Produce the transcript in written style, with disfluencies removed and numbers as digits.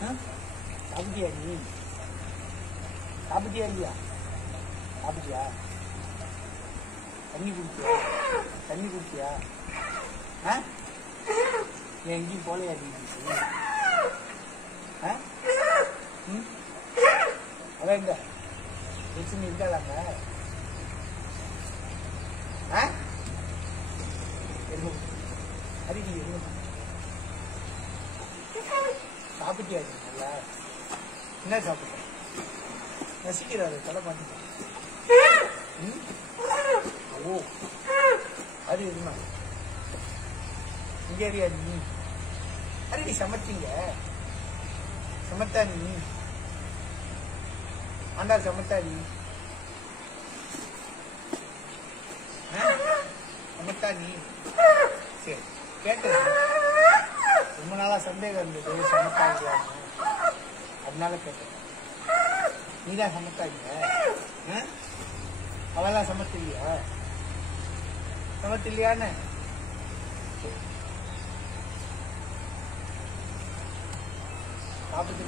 சாப்பிட்டியா நீ? சாப்பிட்டியா இல்லையா? சாப்பிட்டியா? தண்ணி குடிச்சியா? தண்ணி குடிச்சியா? ஏன் எங்கேயும் போலையா நீ? அதான் எங்க பிரச்சனை இருக்காதாங்க? அடிக்கடி சாப்பிட்டியா நீ? நல்லா என்ன சாப்பிட்ட? ரசிக்கிறாரு தலை பார்த்துக்க. ஓ அது எதுனா இங்கே அறியா நீ? அடி சமைச்சிங்க சமத்தா நீ? ஆண்டா சமத்தா நீ? சமத்தா நீ? சரி கேட்டது ரொம்ப நாளா சந்தேகம் இருந்தது சமத்தா இல்லையான்னு, அதனால கேட்டேன். நீதான் சமத்தாங்க? அவெல்லாம் சமத்தில்லையா? சமத்தில்லையான்னு சாப்பிட்டு